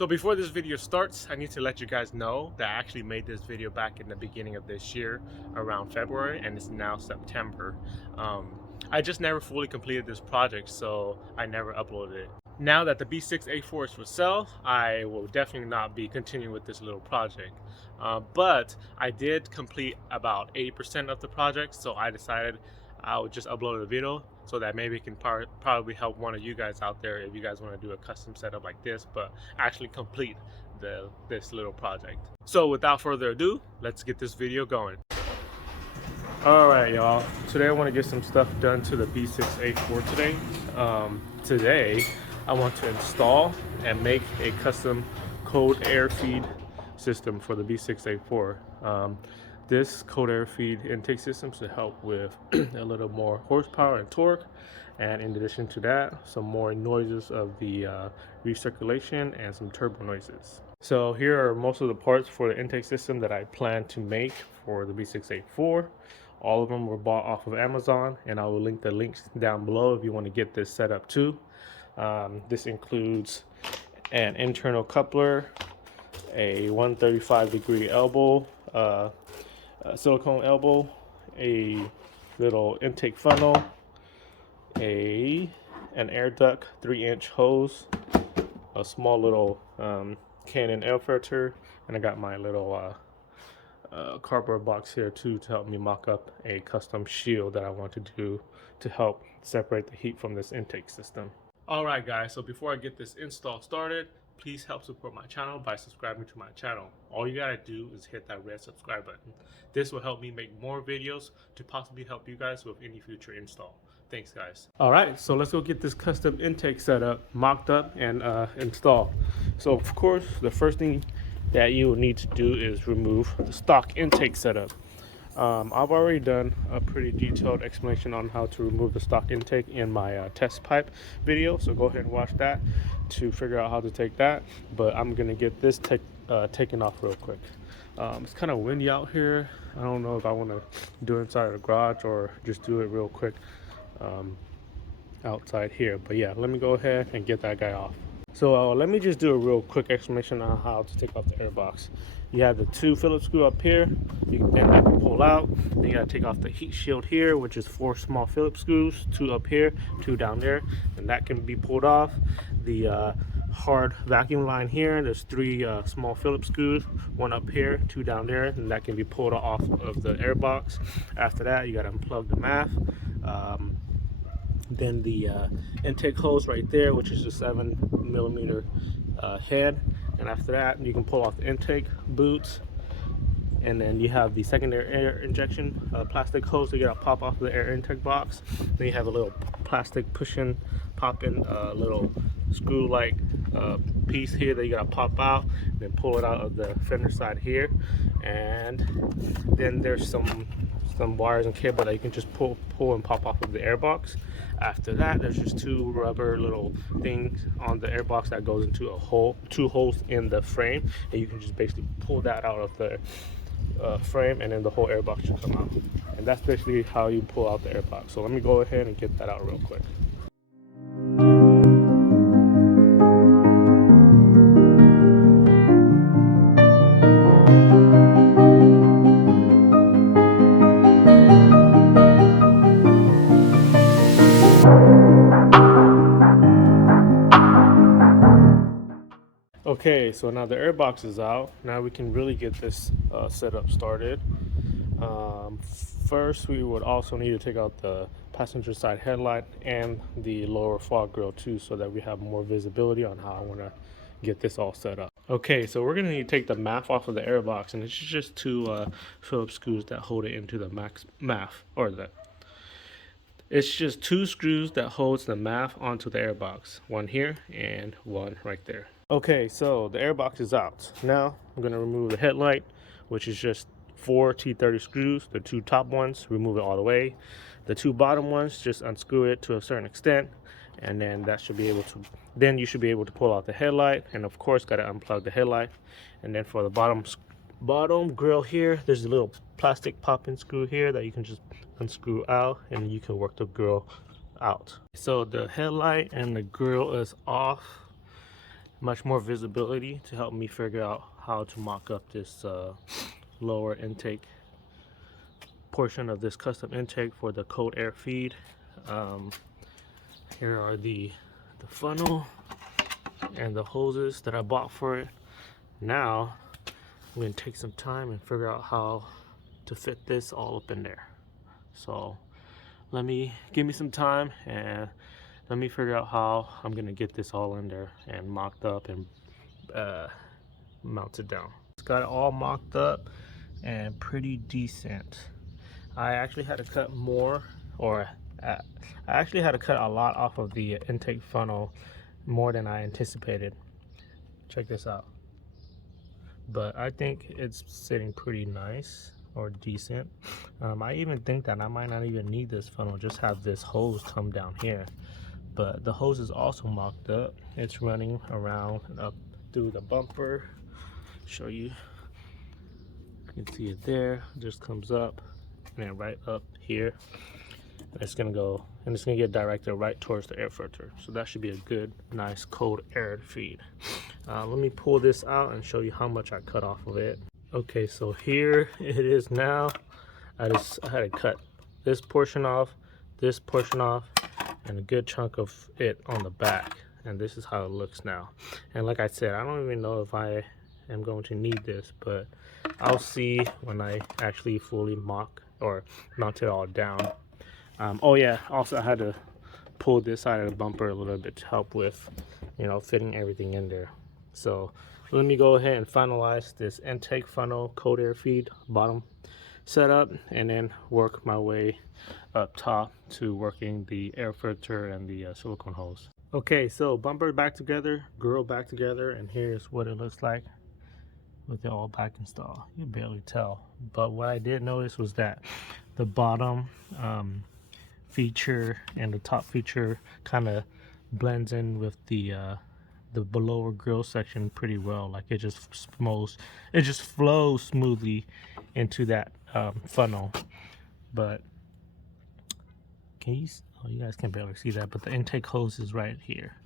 So before this video starts, I need to let you guys know that I actually made this video back in the beginning of this year, around February, and it's now September. I just never fully completed this project, so I never uploaded it. Now that the B6 A4 is for sale, I will definitely not be continuing with this little project. But I did complete about 80% of the project, so I decided I would just upload a video so that maybe it can probably help one of you guys out there if you guys want to do a custom setup like this, but actually complete this little project. So without further ado, let's get this video going. Alright y'all, today I want to get some stuff done to the B6 A4 today. Today I want to install and make a custom cold air feed system for the B6 A4. This cold air feed intake system should help with a little more horsepower and torque, and in addition to that, some more noises of the recirculation and some turbo noises. So here are most of the parts for the intake system that I plan to make for the B6 A4. All of them were bought off of Amazon, and I will link the links down below if you want to get this set up too. This includes an internal coupler, a 135-degree elbow, silicone elbow, a little intake funnel, an air duct 3-inch hose, a small little K&N air filter, and I got my little cardboard box here too to help me mock up a custom shield that I want to do to help separate the heat from this intake system. Alright guys, so before I get this install started, please help support my channel by subscribing to my channel. All you gotta do is hit that red subscribe button. This will help me make more videos to possibly help you guys with any future install. Thanks guys. Alright, so let's go get this custom intake setup mocked up and installed. So of course, the first thing that you will need to do is remove the stock intake setup. I've already done a pretty detailed explanation on how to remove the stock intake in my test pipe video, so go ahead and watch that to figure out how to take that. But I'm gonna get this taken off real quick. It's kind of windy out here. I don't know if I want to do it inside of the garage or just do it real quick outside here, but yeah, let me go ahead and get that guy off. So let me just do a real quick explanation on how to take off the air box. You have the 2 Phillips screw up here, then that can pull out. Then you gotta take off the heat shield here, which is 4 small Phillips screws, 2 up here, 2 down there, and that can be pulled off. The hard vacuum line here, there's 3 small Phillips screws, 1 up here, 2 down there, and that can be pulled off of the air box. After that, you gotta unplug the MAF. Then the intake hose right there, which is a 7mm head, and after that you can pull off the intake boots, and then you have the secondary air injection plastic hose that you gotta pop off the air intake box. Then you have a little plastic push-in pop-in little screw like piece here that you gotta pop out, then pull it out of the fender side here, and then there's some wires and cable that you can just pull and pop off of the air box. After that, there's just 2 rubber little things on the air box that goes into a hole, 2 holes in the frame, and you can just basically pull that out of the frame, and then the whole air box should come out. And that's basically how you pull out the air box. So let me go ahead and get that out real quick. Okay, so now the air box is out. Now we can really get this setup started. First, we would also need to take out the passenger side headlight and the lower fog grille too, so that we have more visibility on how I want to get this all set up. Okay, so we're gonna need to take the MAF off of the air box, and it's just 2 Phillips screws that hold it into the MAF, or it's just 2 screws that holds the MAF onto the air box. 1 here and 1 right there. Okay, so the air box is out. Now I'm gonna remove the headlight, which is just 4 T30 screws. The 2 top ones, remove it all the way. The 2 bottom ones, just unscrew it to a certain extent, and then that should be able to. Then you should be able to pull out the headlight, and of course, gotta unplug the headlight. And then for the bottom grill here, there's a little plastic pop-in screw here that you can just unscrew out, and you can work the grill out. So the headlight and the grill is off. much more visibility to help me figure out how to mock up this lower intake portion of this custom intake for the cold air feed. Here are the funnel and the hoses that I bought for it. Now I'm going to take some time and figure out how to fit this all up in there. So give me some time and let me figure out how I'm going to get this all in there and mocked up and mounted down. It's got it all mocked up and pretty decent. I actually had to cut more, or I actually had to cut a lot off of the intake funnel, more than I anticipated. Check this out. But I think it's sitting pretty nice or decent. I even think that I might not even need this funnel, just have this hose come down here. But the hose is also mocked up. It's running around and up through the bumper. Show you. You can see it there. It just comes up and then right up here. And it's gonna go, and it's gonna get directed right towards the air filter. So that should be a good, nice cold air feed. Let me pull this out and show you how much I cut off of it. Okay, so here it is now. I had to cut this portion off, and a good chunk of it on the back. And this is how it looks now. And like I said, I don't even know if I am going to need this, but I'll see when I actually fully mock or mount it all down. Oh yeah, also I had to pull this side of the bumper a little bit to help with, you know, fitting everything in there. So let me go ahead and finalize this intake funnel cold air feed bottom setup, and then work my way up top to working the air filter and the silicone hose. Okay, so bumper back together, grill back together, and here's what it looks like with it all back installed. You can barely tell, but what I did notice was that the bottom feature and the top feature kind of blends in with the lower grill section pretty well. Like it just flows smoothly into that funnel. But you guys can barely see that, but the intake hose is right here,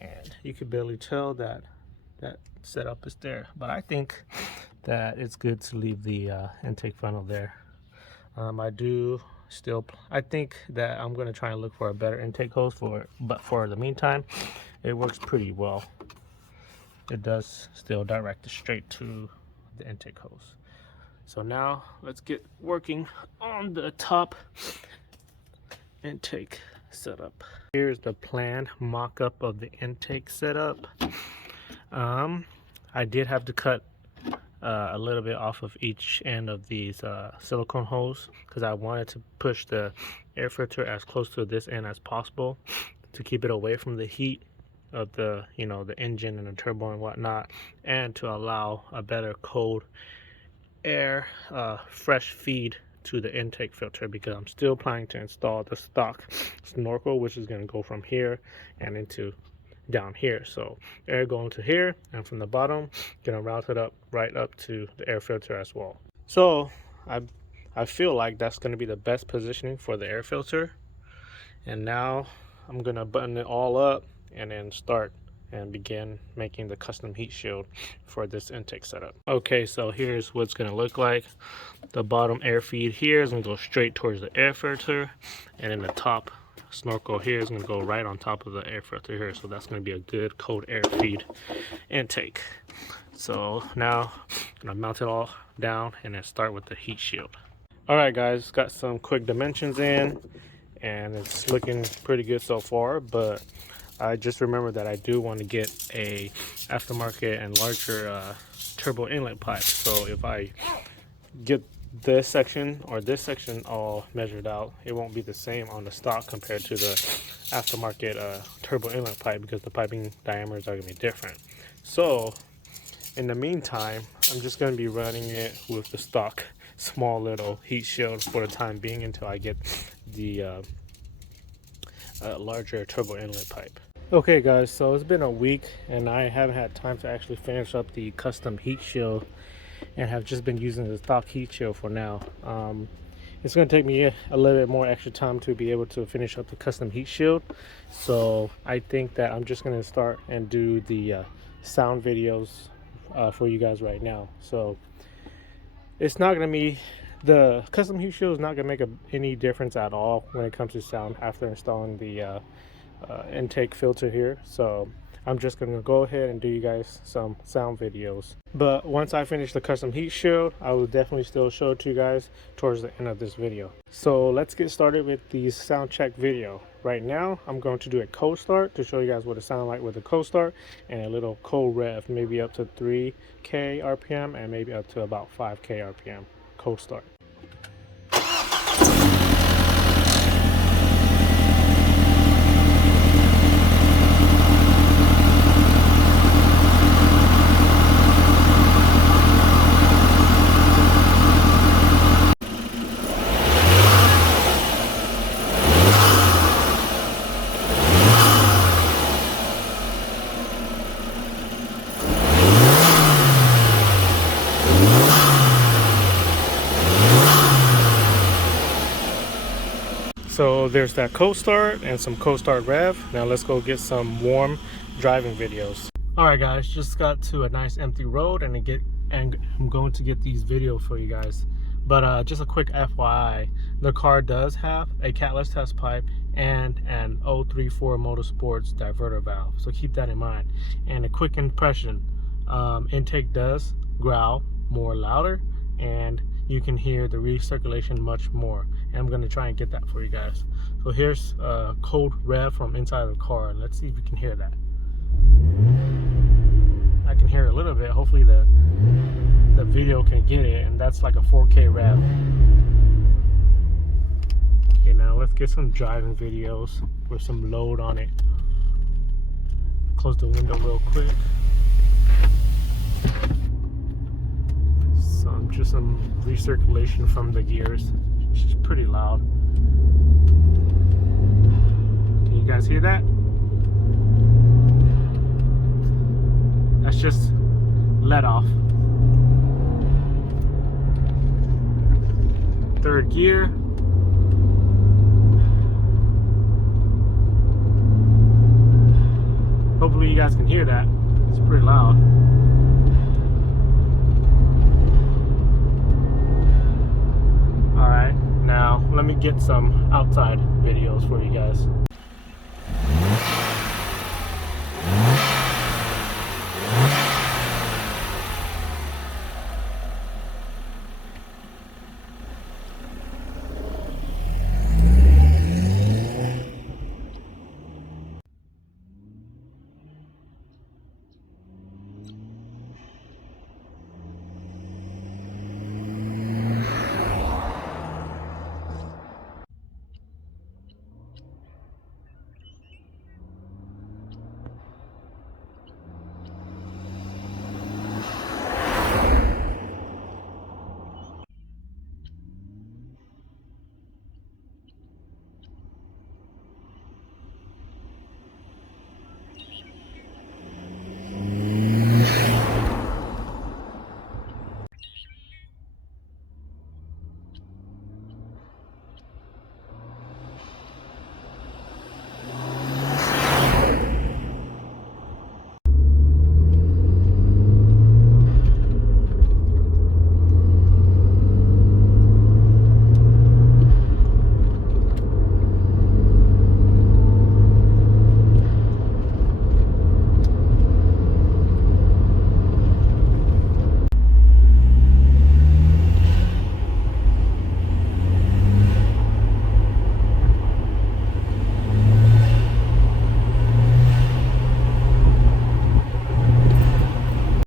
and you can barely tell that setup is there. But I think that it's good to leave the intake funnel there. I think that I'm going to try and look for a better intake hose for it, but for the meantime it works pretty well. It does still direct it straight to the intake hose. So now let's get working on the top intake setup. Here's the planned mock-up of the intake setup. I did have to cut a little bit off of each end of these silicone hose because I wanted to push the air filter as close to this end as possible to keep it away from the heat of the engine and the turbo and whatnot, and to allow a better cold air fresh feed to the intake filter, because I'm still planning to install the stock snorkel, which is going to go from here and into down here. So air going to here, and from the bottom gonna route it up right up to the air filter as well. So I feel like that's going to be the best positioning for the air filter. And now I'm gonna button it all up and then start and begin making the custom heat shield for this intake setup. Okay, so here's what it's gonna look like. The bottom air feed here is gonna go straight towards the air filter, and then the top snorkel here is gonna go right on top of the air filter here. So that's gonna be a good cold air feed intake. So now I'm gonna mount it all down and then start with the heat shield. All right guys, got some quick dimensions in and it's looking pretty good so far, but I just remembered that I do want to get a aftermarket and larger turbo inlet pipe. So if I get this section or this section all measured out, it won't be the same on the stock compared to the aftermarket turbo inlet pipe, because the piping diameters are going to be different. So in the meantime, I'm just going to be running it with the stock small little heat shield for the time being until I get the larger turbo inlet pipe. Okay guys, so it's been a week and I haven't had time to actually finish up the custom heat shield and have just been using the stock heat shield for now. it's going to take me a little bit more extra time to be able to finish up the custom heat shield. So I think that I'm just going to start and do the sound videos for you guys right now. So it's not going to be, the custom heat shield is not going to make any difference at all when it comes to sound after installing the intake filter here. So I'm just going to go ahead and do you guys some sound videos. But once I finish the custom heat shield, I will definitely still show it to you guys towards the end of this video. So let's get started with the sound check video. Right now, I'm going to do a cold start to show you guys what it sounds like with a cold start, and a little cold rev, maybe up to 3K RPM and maybe up to about 5K RPM. Cold start. So there's that cold start and some cold start rev. Now let's go get some warm driving videos. All right, guys, just got to a nice empty road and I'm going to get these videos for you guys. But just a quick FYI, the car does have a catless test pipe and an 034 Motorsports diverter valve, so keep that in mind. And a quick impression, intake does growl more louder, and you can hear the recirculation much more, and I'm going to try and get that for you guys. So here's a cold rev from inside of the car, and let's see if you can hear that. I can hear a little bit. Hopefully the video can get it, and that's like a 4K rev. Okay, now let's get some driving videos with some load on it. Close the window real quick. Just some recirculation from the gears. It's just pretty loud. Can you guys hear that? That's just let off. Third gear. Hopefully you guys can hear that. It's pretty loud. Alright, now let me get some outside videos for you guys.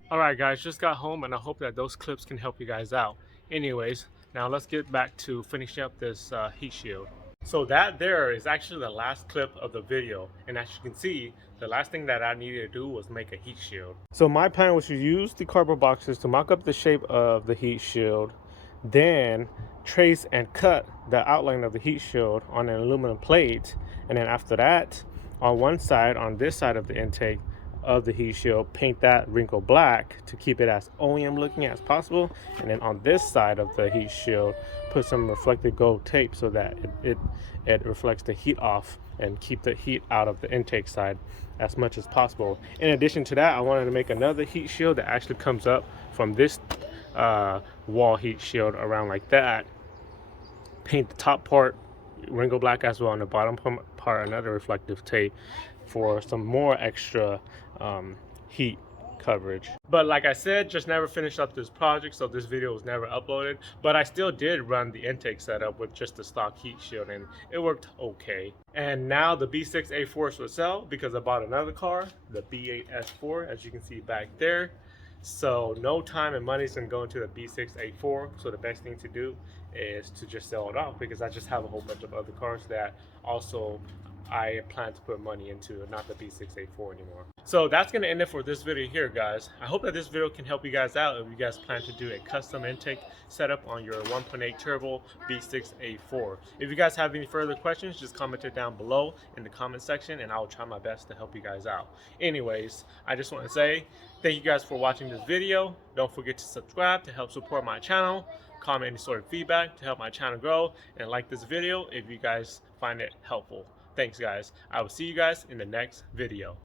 Alright guys, just got home and I hope that those clips can help you guys out. Anyways, now let's get back to finishing up this heat shield. So that there is actually the last clip of the video, and as you can see, the last thing that I needed to do was make a heat shield. So my plan was to use the cardboard boxes to mock up the shape of the heat shield, then trace and cut the outline of the heat shield on an aluminum plate, and then after that, on one side, on this side of the intake, of the heat shield, paint that wrinkle black to keep it as OEM looking as possible. And then on this side of the heat shield, put some reflective gold tape so that it reflects the heat off and keep the heat out of the intake side as much as possible. In addition to that, I wanted to make another heat shield that actually comes up from this wall heat shield around like that. Paint the top part wrinkle black as well, on the bottom part another reflective tape for some more extra heat coverage. But like I said, just never finished up this project, so this video was never uploaded. But I still did run the intake setup with just the stock heat shield, and it worked okay. And now the B6 A4 is for sale because I bought another car, the B8 S4, as you can see back there. So no time and money is going to go into the B6 A4. So the best thing to do is to just sell it off, because I just have a whole bunch of other cars that also I plan to put money into, not the B6 A4 anymore. So that's going to end it for this video here, guys. I hope that this video can help you guys out if you guys plan to do a custom intake setup on your 1.8 turbo B6 A4. If you guys have any further questions, just comment it down below in the comment section and I will try my best to help you guys out. Anyways, I just want to say thank you guys for watching this video. Don't forget to subscribe to help support my channel. Comment any sort of feedback to help my channel grow, and like this video if you guys find it helpful. Thanks, guys. I will see you guys in the next video.